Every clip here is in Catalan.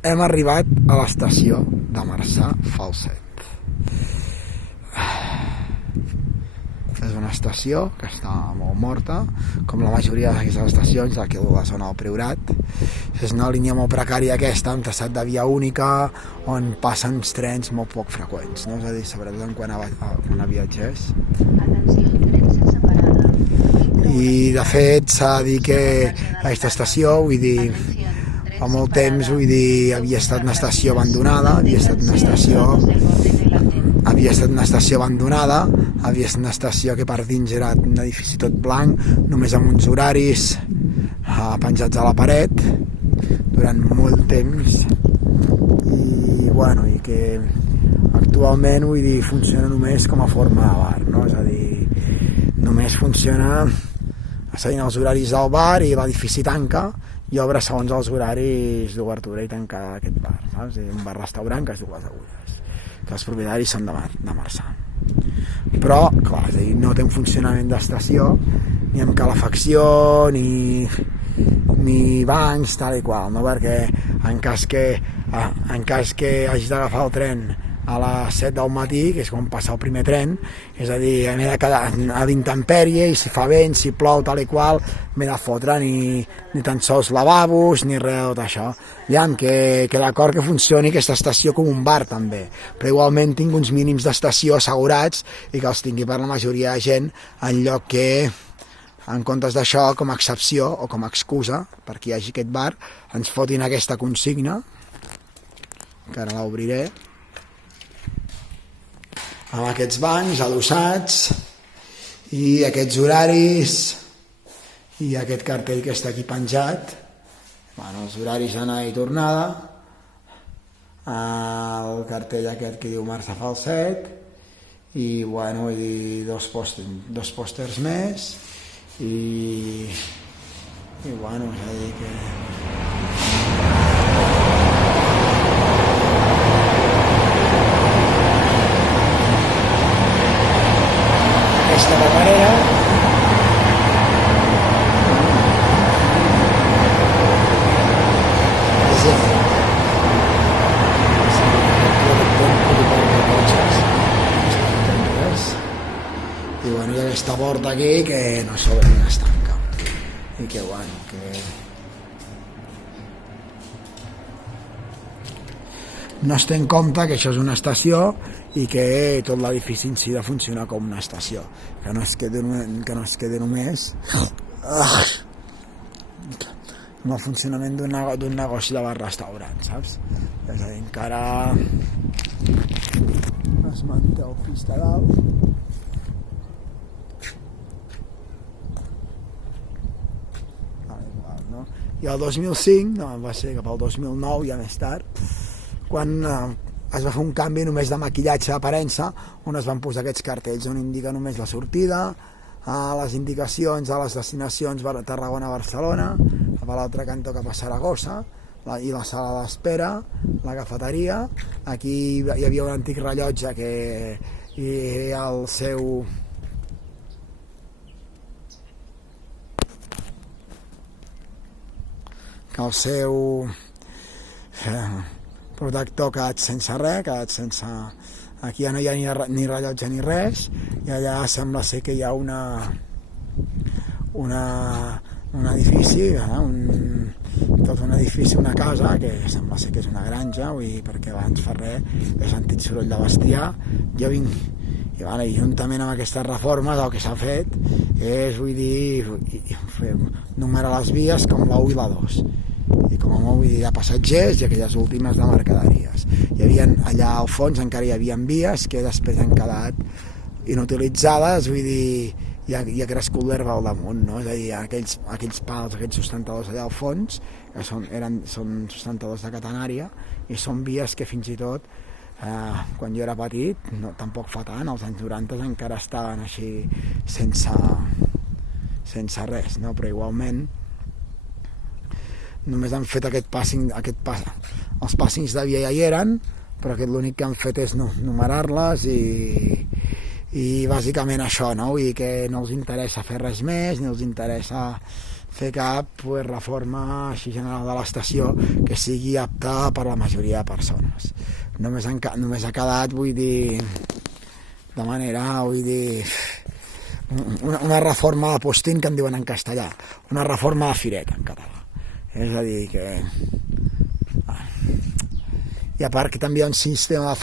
Hem arribat a l'estació de Marçà Falset. És una estació que està molt morta, com la majoria d'aquestes estacions, aquí a la zona del Priorat. És una línia molt precària aquesta, amb traçat de via única, on passen trens molt poc freqüents, no? És a dir, sobretot quan a viatgers. I de fet s'ha de dir que aquesta estació, vull dir, fa molt temps, vull dir, havia estat una estació abandonada, havia estat una estació que per dins era un edifici tot blanc, només amb uns horaris penjats a la paret durant molt temps, i bueno, i que actualment, vull dir, funciona només com a forma de bar, no? És a dir, només funciona seguint els horaris del bar, i l'edifici tanca i obre segons els horaris d'obertura i tancada d'aquest bar, saps? Un bar-restaurant que es diu Les Agulles, que els propietaris són de Marçà. Però, clar, és a dir, no té un funcionament d'estació, ni amb calefacció, ni bancs, tal i qual, no? Perquè en cas que hagi d'agafar el tren a les 7 del matí, que és quan passa el primer tren, és a dir, m'he de quedar a l'intempèrie, i si fa vent, si plou, tal i qual, m'he de fotre ni tan sols lavabos, ni res de tot això. Aviam, que d'acord que funcioni aquesta estació com un bar també, però igualment tinc uns mínims d'estació assegurats, i que els tingui per la majoria de gent, en lloc que, en comptes d'això, com a excepció o com a excusa perquè hi hagi aquest bar, ens fotin aquesta consigna, que ara l'obriré, amb aquests bancs adossats i aquests horaris i aquest cartell que està aquí penjat, bueno, els horaris d'anada i tornada, el cartell aquest que diu Marçà Falset, i bueno, vull dir, dos pòsters més, i bueno, és a dir que aquesta paperera i bueno, hi ha aquesta porta aquí que no s'obre ni es tanca, i que bueno, que no es té en compte que això és una estació i que tot l'edifici en si ha de funcionar com una estació, que no es quedi només amb el funcionament d'un negoci de bar-restaurant, saps? És a dir, encara es manté el pis de dalt, no? I el 2005, no, va ser cap al 2009, ja més tard, quan es va fer un canvi només de maquillatge d'aparença, on es van posar aquests cartells on indica només la sortida, les indicacions a les destinacions Tarragona-Barcelona, a l'altre cantó cap a Saragossa, i la sala d'espera, la cafeteria. Aquí hi havia un antic rellotge i el seu protector ha quedat sense res, aquí ja no hi ha ni rellotge ni res, i allà sembla ser que hi ha un edifici, tot un edifici, una casa, que sembla ser que és una granja, perquè abans fa res he sentit soroll de bestiar. Jo vinc, i juntament amb aquestes reformes el que s'ha fet és, vull dir, numerar les vies com la 1 i la 2, i com a molt, vull dir, de passatgers i aquelles últimes de mercaderies. Allà al fons encara hi havia vies que després han quedat inutilitzades, vull dir, i ha crescut l'herba al damunt, no? És a dir, aquells pals, aquells sustentadors allà al fons, que són sustentadors de catenària, i són vies que fins i tot, quan jo era petit, tampoc fa tant, als anys 90 encara estaven així sense res, no? Però igualment només han fet els pàssings de via ja hi eren, però l'únic que han fet és numerar-les i bàsicament això, no? Vull dir que no els interessa fer res més, ni els interessa fer cap reforma així general de l'estació que sigui apta per la majoria de persones. Només ha quedat, vull dir, de manera, vull dir, una reforma de postín que en diuen en castellà, una reforma de fireta en català. És a dir, que... I a part que també hi ha un sistema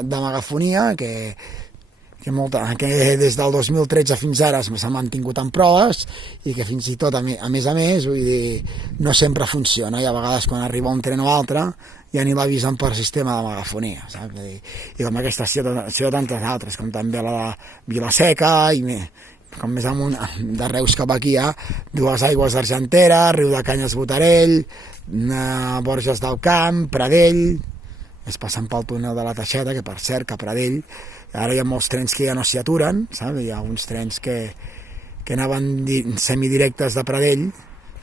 de megafonia que des del 2013 fins ara s'ha mantingut en proves i que fins i tot, a més, vull dir, no sempre funciona, i a vegades quan arriba un tren o altre ja ni l'avisen per sistema de megafonia, saps? I com aquesta ha sido tantes altres, com també la de Vilaseca, i com més amunt, de Reus cap aquí hi ha Dues Aigües d'Argentera, Riu de Canyes Botarell, Borges del Camp, Pradell, es passen pel túnel de la Teixeta, que per cert, que a Pradell ara hi ha molts trens que ja no s'hi aturen, saps? Hi ha uns trens que anaven semidirectes de Pradell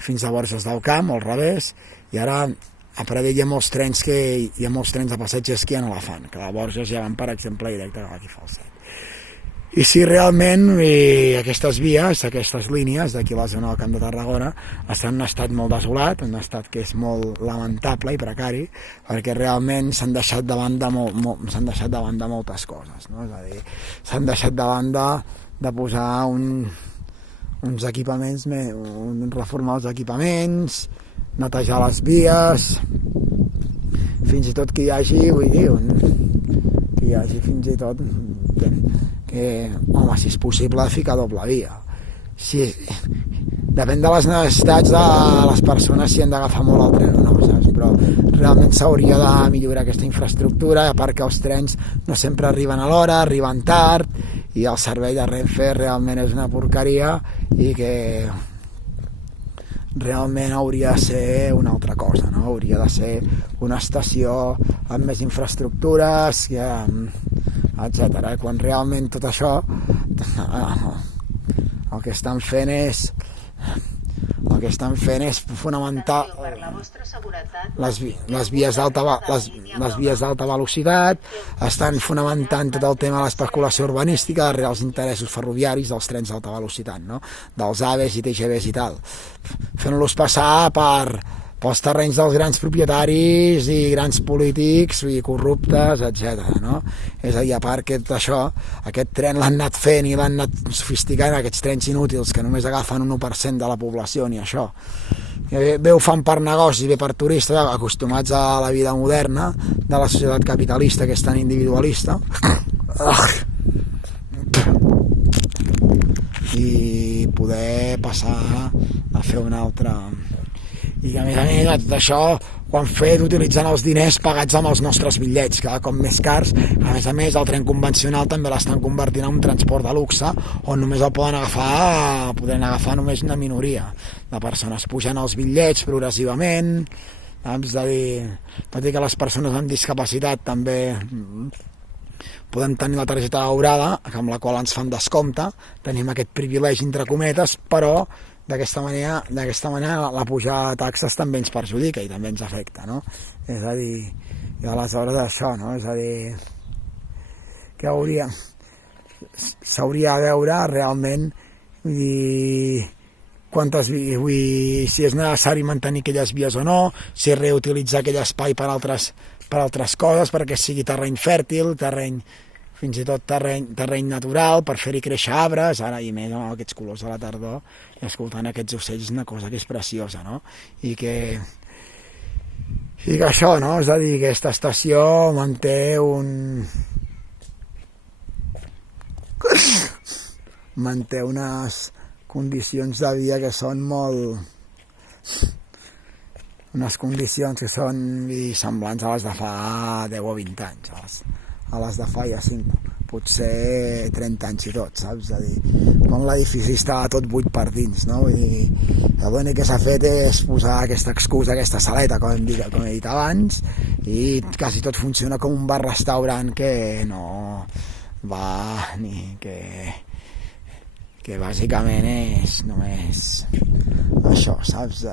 fins a Borges del Camp, o al revés, i ara a Pradell hi ha molts trens de passatgers que ja no la fan, que a Borges ja van, per exemple, directe cap aquí fa el set. I si realment aquestes vies, aquestes línies d'aquí a la zona del Camp de Tarragona estan en un estat molt desolat, un estat que és molt lamentable i precari, perquè realment s'han deixat de banda moltes coses, no? És a dir, s'han deixat de banda de posar uns equipaments, reformar els equipaments, netejar les vies, fins i tot que hi hagi, vull dir, fins i tot home, si és possible, ficar doble via. Depèn de les necessitats de les persones si han d'agafar molt el tren o no, saps? Però realment s'hauria de millorar aquesta infraestructura, a part que els trens no sempre arriben a l'hora, arriben tard, i el servei de Renfe realment és una porqueria i que realment hauria de ser una altra cosa, no? Hauria de ser una estació amb més infraestructures, etcètera. Quan realment tot això el que estan fent és fonamentar les vies d'alta velocitat, estan fonamentant tot el tema de l'especulació urbanística darrere els interessos ferroviaris dels trens d'alta velocitat, no? Dels AVEs i TGVs i tal, fent-los passar pels terrenys dels grans propietaris i grans polítics i corruptes, etc. No? És a dir, a part que tot això, aquest tren l'han anat fent i l'han anat sofisticant, aquests trens inútils que només agafen un 1% de la població, ni això. Bé ho fan per negoci, bé per turistes, acostumats a la vida moderna de la societat capitalista, que és tan individualista. I poder passar a fer una altra... I a més tot això ho han fet utilitzant els diners pagats amb els nostres bitllets, cada cop més cars. A més, el tren convencional també l'estan convertint en un transport de luxe, on només el poden agafar només una minoria de persones. Pugen els bitllets progressivament, és a dir, tot i que les persones amb discapacitat també podem tenir la targeta daurada, amb la qual ens fan descompte, tenim aquest privilegi entre cometes, però d'aquesta manera la pujada de taxes també ens perjudica i també ens afecta, no? És a dir, i aleshores això, no? És a dir, que s'hauria de veure realment, vull dir, si és necessari mantenir aquelles vies o no, si reutilitzar aquell espai per altres coses, perquè sigui terreny fèrtil, fins i tot terreny natural, per fer-hi créixer arbres, ara i més amb aquests colors de la tardor, i escoltant aquests ocells és una cosa que és preciosa, no? I que això, no? És a dir, aquesta estació manté unes condicions de vida que són unes condicions que són semblants a les de fa 10 o 20 anys, a les de fa ja 5, potser 30 anys i tot, saps? És a dir, com l'edifici estava tot buit per dins, no? Vull dir, l'únic que s'ha fet és posar aquesta excusa, aquesta saleta, com he dit abans, i quasi tot funciona com un bar-restaurant que no va ni que bàsicament és només això, saps?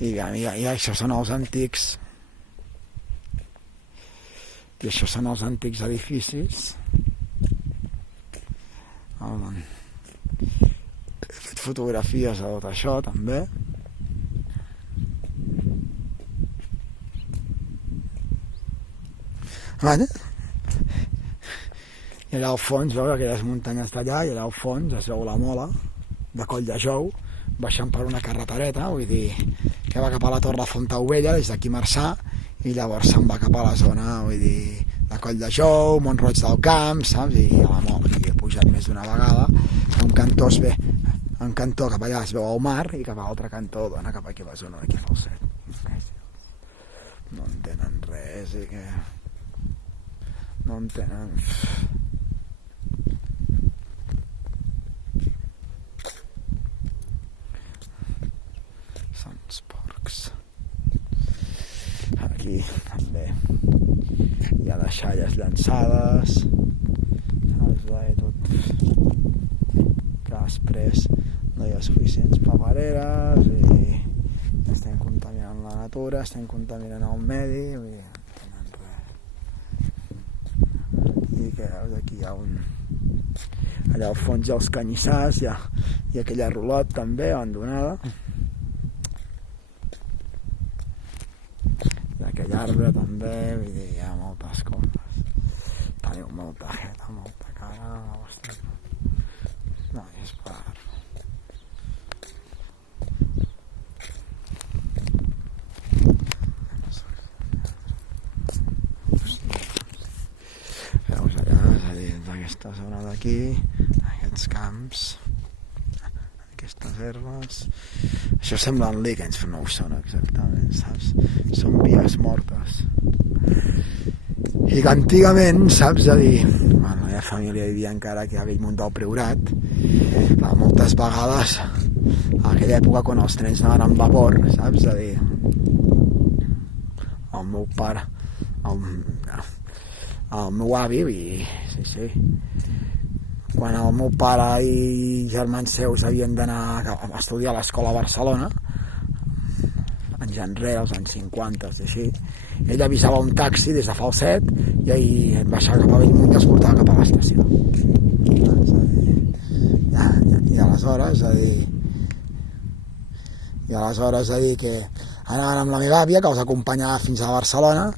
I això són els antics edificis He fet fotografies a tot això també. Vale. I allà al fons, veu aquelles muntanyes d'allà, i allà al fons es veu la mola de Coll de Jou baixant per una carretereta, vull dir que va cap a la Torre de Fontaubella des d'aquí Marçà, i llavors se'n va cap a la zona, vull dir, de Coll de Jou, Mont-roig del Camp, saps? I a la mola, que he pujat més d'una vegada. Un cantó es ve, un cantó cap allà es veu al mar, i cap a l'altre cantó dona cap aquí a la zona d'aquí Falset. No entenen res, i que... no entenen... Sants porcs. Aquí també hi ha deixalles llançades, saps? I tot que després no hi ha suficients papereres i estem contaminant la natura, estem contaminant el medi, vull dir, no tenen res. I que veus, aquí hi ha un... allà al fons hi ha els canyissars, hi ha aquella rulot també abandonada, aquell arbre també, vull dir, hi ha moltes coses. Teniu molta jeta, molta cara, hòstia. No, és per... Veus allà, és a dir, d'aquesta zona d'aquí, aquests camps, aquestes herbes... Això semblen líquens, però no ho són exactament, saps? Són vies mortes. I que antigament, saps? A dir, bueno, la meva família vivia encara aquí a Bellmunt del Priorat, però moltes vegades, a aquella època quan els trens anaven amb vapor, saps? A dir, el meu pare, el meu avi, sí, quan el meu pare i germans seus havien d'anar a estudiar a l'escola a Barcelona, anys enrere, als anys 50, així, ell avisava un taxi des de Falset i ell baixava cap a Bellmunt i els portava cap a l'estació. I aleshores, a dir que anaven amb la meva àvia, que els acompanyava fins a Barcelona,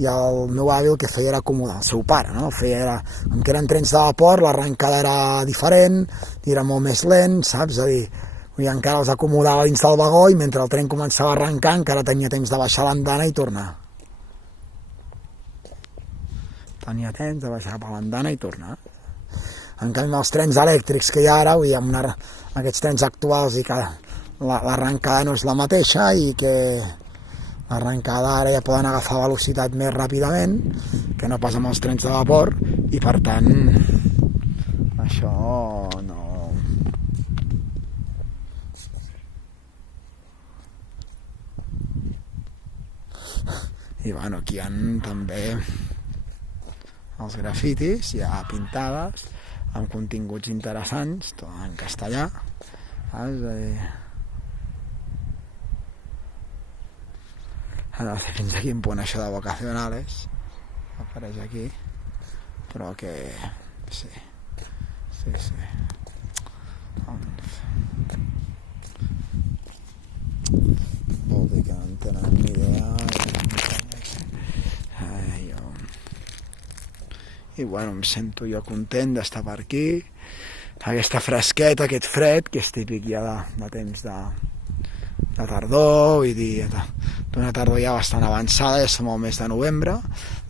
i el meu avi el que feia era acomodar el seu pare, no? Com que eren trens de vapor, l'arrencada era diferent, era molt més lent, saps? I encara els acomodava dins del vagó i mentre el tren començava a arrencar encara tenia temps de baixar l'andana i tornar. Tenia temps de baixar per l'andana i tornar. En canvi, els trens elèctrics que hi ha ara, vull dir, amb aquests trens actuals i que l'arrencada no és la mateixa i que l'arrencada ara ja poden agafar velocitat més ràpidament que no pas amb els trens de vapor i per tant això no... I bueno, aquí hi ha també els grafitis, hi ha pintades amb continguts interessants, tot en castellà, saps? No sé fins a quin punt això de vocacionales apareix aquí, però que sí. Vol dir que no en tenen ni idea. I bueno, em sento jo content d'estar per aquí, aquesta fresqueta, aquest fred que és típic ja de temps de tardor, vull dir, d'una tardor ja bastant avançada, ja som al mes de novembre.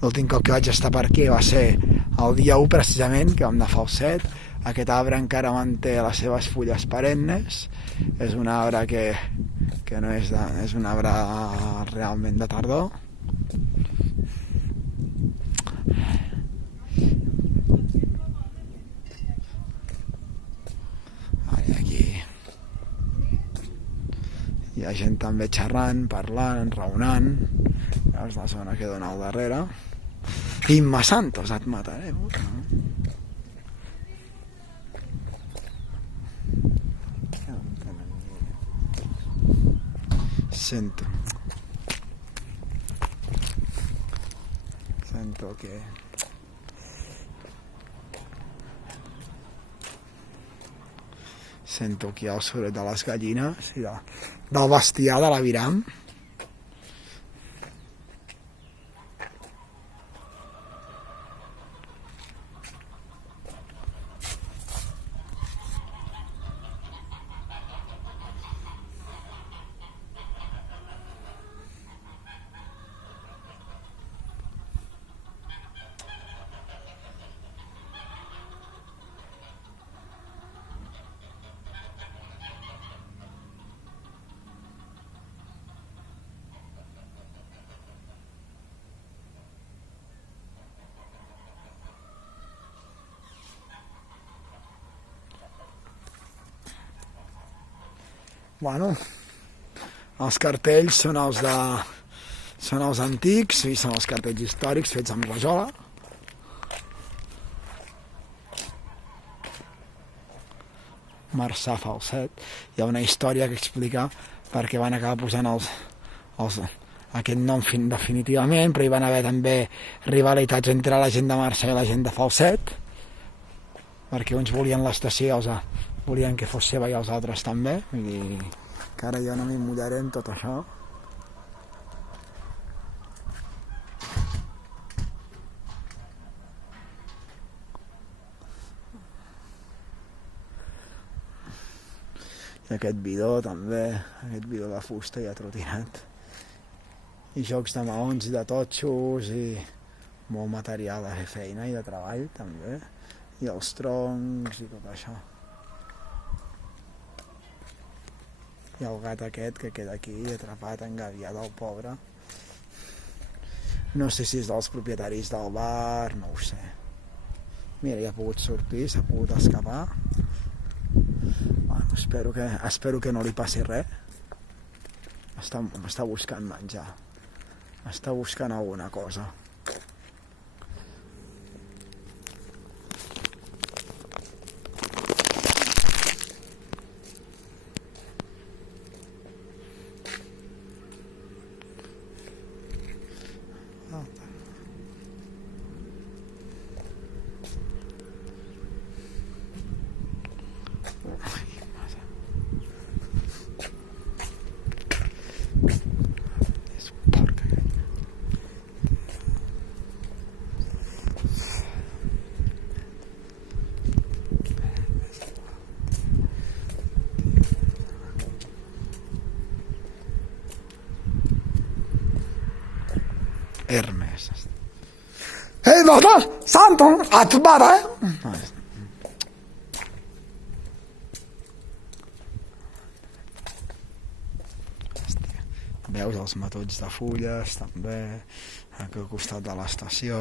L'últim cop que vaig estar per aquí va ser el dia 1 precisament, que vam anar a Falset. Aquest arbre encara manté les seves fulles perennes, és un arbre que no és un arbre realment de tardor. Aquí hi ha gent també xerrant, parlant, raonant. Veus la zona que dona al darrere. Imma Santos, et mataré. Sento que Sento aquí el soroll de les gallines i del bestiar de l'aviram. Bueno, els cartells són els antics, i són els cartells històrics fets amb rajola. Marçà Falset. Hi ha una història que explica per què van acabar posant aquest nom definitivament, però hi van haver també rivalitats entre la gent de Marçà i la gent de Falset, perquè uns volien l'estació i els volien que fos seva i els altres també. Vull dir que ara jo no m'hi mullaré en tot això. I aquest bidó també, aquest bidó de fusta ja trotinat. I jocs de maons i de totxos i molt material de fer feina i de treball també. I els troncs i tot això. I el gat aquest que queda aquí atrapat, engaviat, el pobre. No sé si és dels propietaris del bar, no ho sé. Mira, ja ha pogut sortir, s'ha pogut escapar. Bueno, espero que no li passi res. Està buscant menjar. Està buscant alguna cosa. Hermes. Hei, dada! Santo! Atbara, Veus els matots de fulles, també, aquí al costat de l'estació.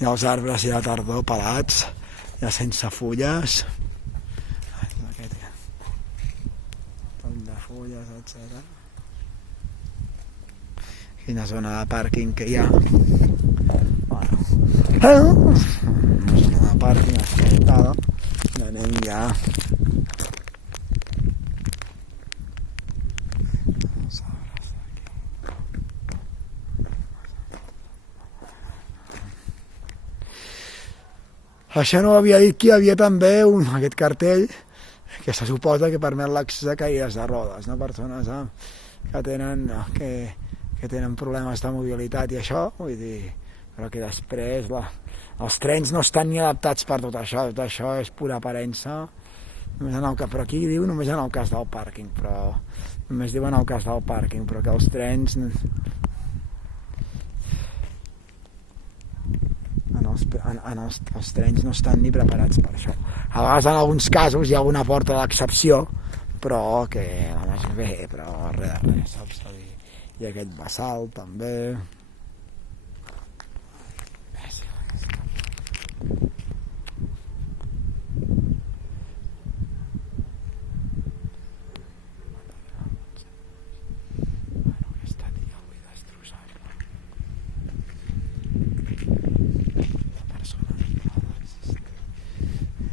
I els arbres ja de tardor pelats, ja sense fulles. Tot de fulles, etc. Quina zona de pàrquing que hi ha. Bueno, una zona de pàrquing asfaltada. I anem ja. Això no ho havia dit, que hi havia també aquest cartell que se suposa que permet l'accés a caïdes de rodes, no? Persones que tenen problemes de mobilitat i això, vull dir, però que després els trens no estan ni adaptats per tot això és pura aparença. Però aquí diu només en el cas del pàrquing, però només diuen el cas del pàrquing, però que els trens els trens no estan ni preparats per això. A vegades en alguns casos hi ha alguna porta d'excepció, però que la majoria però res de res, saps? I aquest bassal també.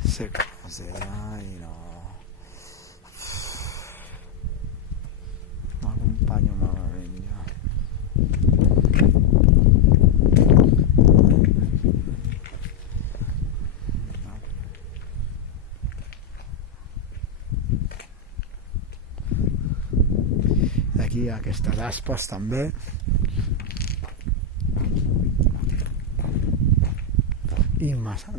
Sé cose, ai no. M'acompanyo malament ja. llegir aquestes aspes també. I massa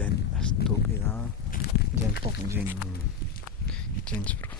gent estúpida, gent gens profunda.